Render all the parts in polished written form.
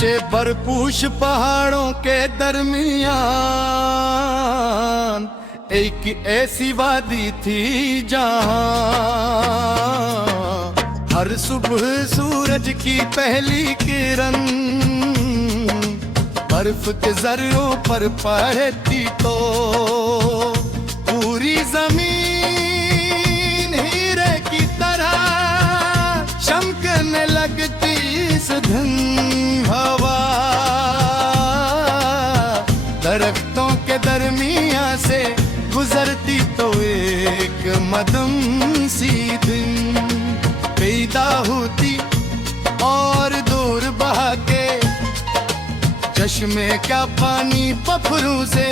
ऊंचे बरपूश पहाड़ों के दरमियान एक ऐसी वादी थी जहां हर सुबह सूरज की पहली किरण बर्फ के जर्रों पर पड़ती तो पूरी जमीन हीरे की तरह चमकने लगती। इस धुन हवा दरख्तों के दरमियां से गुजरती तो एक मदम सी दिन पैदा होती और दूर बहा के चश्मे का पानी पफरू से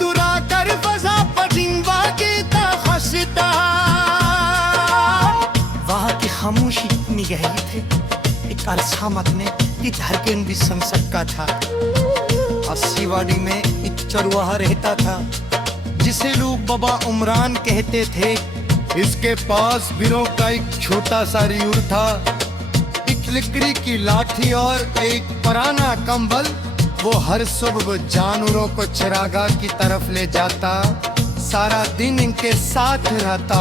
तुरा कर फजा परिंदा की तखशता। वहाँ की खामोशी इतनी गहरी थी, एक अरसामत में की धड़कन भी सुन सकता था। अस्सीवाड़ी में एक चरवाहा रहता था जिसे लोग बाबा उमरान कहते थे। इसके पास बिरों का एक छोटा सा रियूर था, एक लकड़ी की लाठी और एक पुराना कंबल। वो हर सुबह जानवरों को चरागाह की तरफ ले जाता, सारा दिन इनके साथ रहता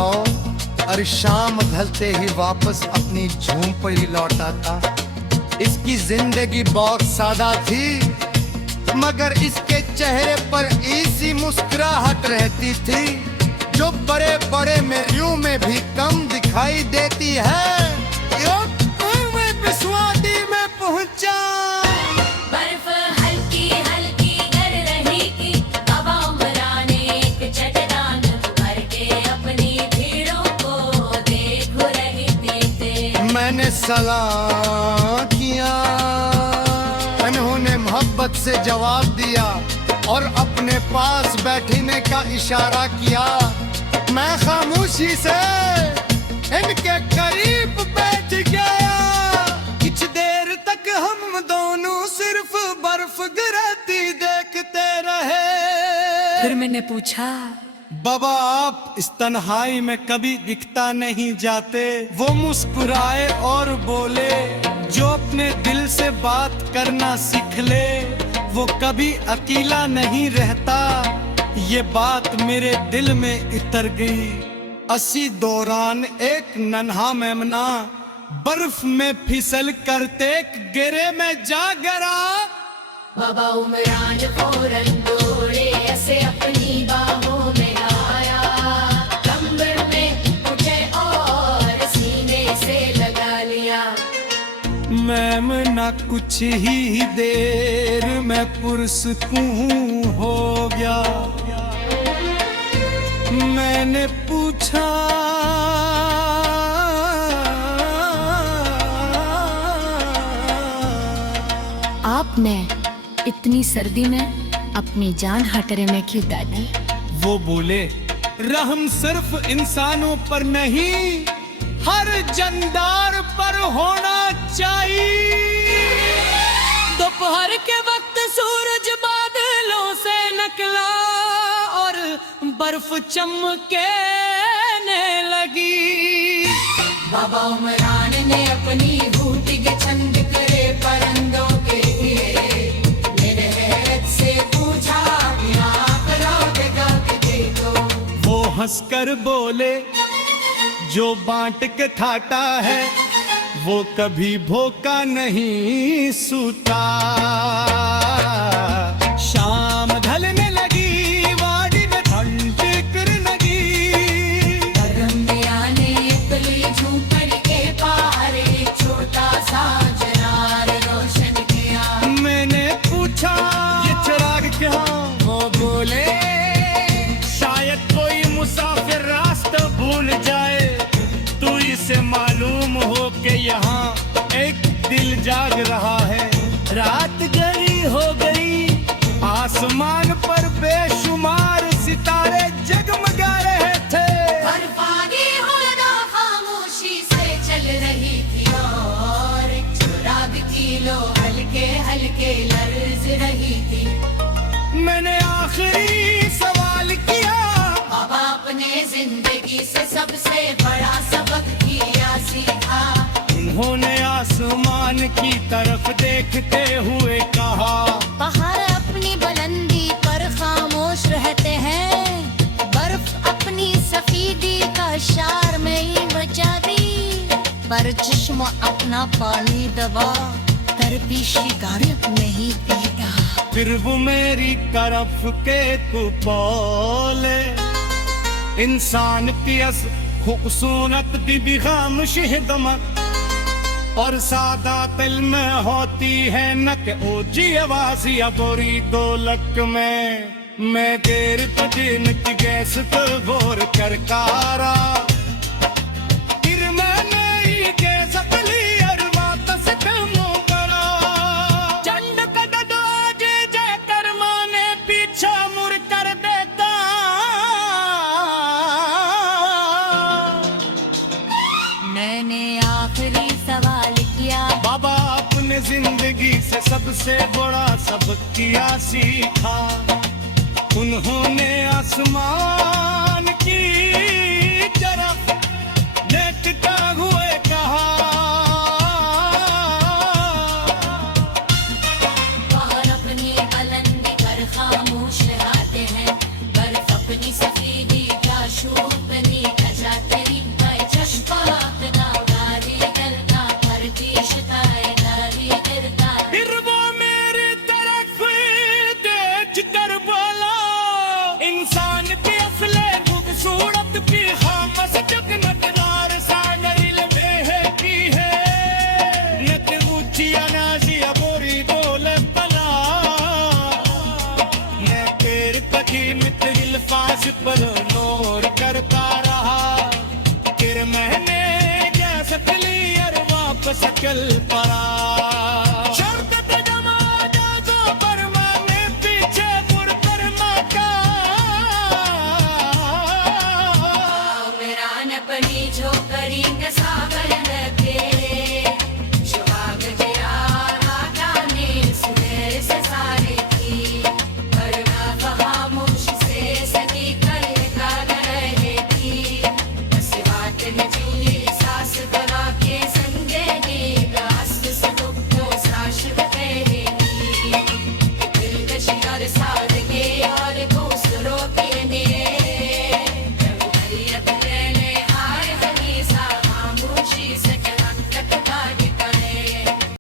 और शाम ढलते ही वापस अपनी झोंपड़ी लौट आता। इसकी जिंदगी बहुत सादा थी, मगर इसके चेहरे पर ऐसी मुस्कुराहट रहती थी जो बड़े बड़े मेरियों में भी कम दिखाई देती है। मैं बिस्वादी में पहुंचा, बर्फ हल्की हल्की गिर रही थी। बाबा उमरान एक चट्टान भर के अपनी भीड़ों को देख रही थी। मैंने सलाम किया, उन्होंने मोहब्बत से जवाब दिया और अपने पास बैठने का इशारा किया। मैं खामोशी से इनके करीब बैठ गया। कुछ देर तक हम दोनों सिर्फ बर्फ गिरती देखते रहे। फिर मैंने पूछा, बाबा आप इस तन्हाई में कभी दिखता नहीं जाते। वो मुस्कुराए और बोले, जो अपने दिल से बात करना सीख ले वो कभी अकेला नहीं रहता। ये बात मेरे दिल में उतर गई। अस्सी दौरान एक नन्हा मेमना बर्फ में फिसल करते गिरे में जा गिरा। बाबा उमरान फौरन दौड़े, ऐसे अपनी बाहों में आया, कमर में उठे और सीने से लगा लिया। मेमना कुछ ही देर में पुरसकून हो गया। मैंने पूछा, आपने इतनी सर्दी में अपनी जान खतरे में क्यों डाली? वो बोले, रहम सिर्फ इंसानों पर नहीं हर जानदार पर होना चाहिए। दोपहर के वक्त सूरज बादलों से निकला और बर्फ चमकने लगी। बाबा उमरान ने अपनी बूटी के छंद करे परिंदों के लिए मेरे हैरत से पूछा, यहाँ करोगेगा कि देखो। वो हंसकर बोले, जो बांट के खाता है वो कभी भूखा नहीं सूता। शाम ढलने लगी, वादी में ठंड लगी। दरमियान पली झोंपड़ी के पार एक छोटा सा चिराग रोशन किया। मैंने पूछा, ये चिराग क्या? वो बोले, शायद कोई मुसाफिर रास्ता भूल जाए तो इसे मालूम हो कि यहाँ एक दिल जाग रहा है। रात गहरी हो गई, आसमान पर बेशुमार सितारे जगमगा रहे थे। बर्फानी होना खामोशी से चल रही थी और चिराग की लो हल्के हल्के लर्ज रही थी। मैंने आखिरी सवाल किया, बाबा अपने जिंदगी से सबसे बड़ा सबक किया सीखा। उन्होंने आसमान की तरफ देखते हुए कहा, पहाड़ अपनी बुलंदी पर खामोश रहते हैं, बर्फ अपनी सफेदी का शार में ही बचा दी, पर चश्मा अपना पानी दबा कर भी शिकार में ही पीटा। फिर वो मेरी तरफ के कुपोले इंसान पियस खूबसूरत बीबी खामोश दम और सादा तिल में होती है न के ऊंची आवाज या बोरी दोलक में। मैं देर दिन की गैस को गौर कर कारा, फिर मैंने ही गैस अपनी अरवात से कमो करा। चंड कदद आज जयकर माने पीछा मुड़ कर देता, मैंने आखिरी सवाल किया, बाबा अपने जिंदगी से सबसे बड़ा सबक किया सीखा। उन्होंने आसमान की तरफ देखते हुए कहा, पहाड़ अपनी बुलंदी पर खामोश रहते हैं, बर्फ अपनी सफेदी का शूट बनी खजा तेरी मैं चश्मा अपना उधारी करता, पर दिशताए दारी करता। फिर वो मेरी तरफ देख कर बोला, इंसान की असले खूबसूरत भी खामस जगनकदार सानरिल बेहे की है, नत ऊंची अनाजी अबोरी डोले बना, मैं तेर पकी मित्र फास पर नोर करता रहा। फिर मैंने गैस क्लियर वापस चल पड़ा।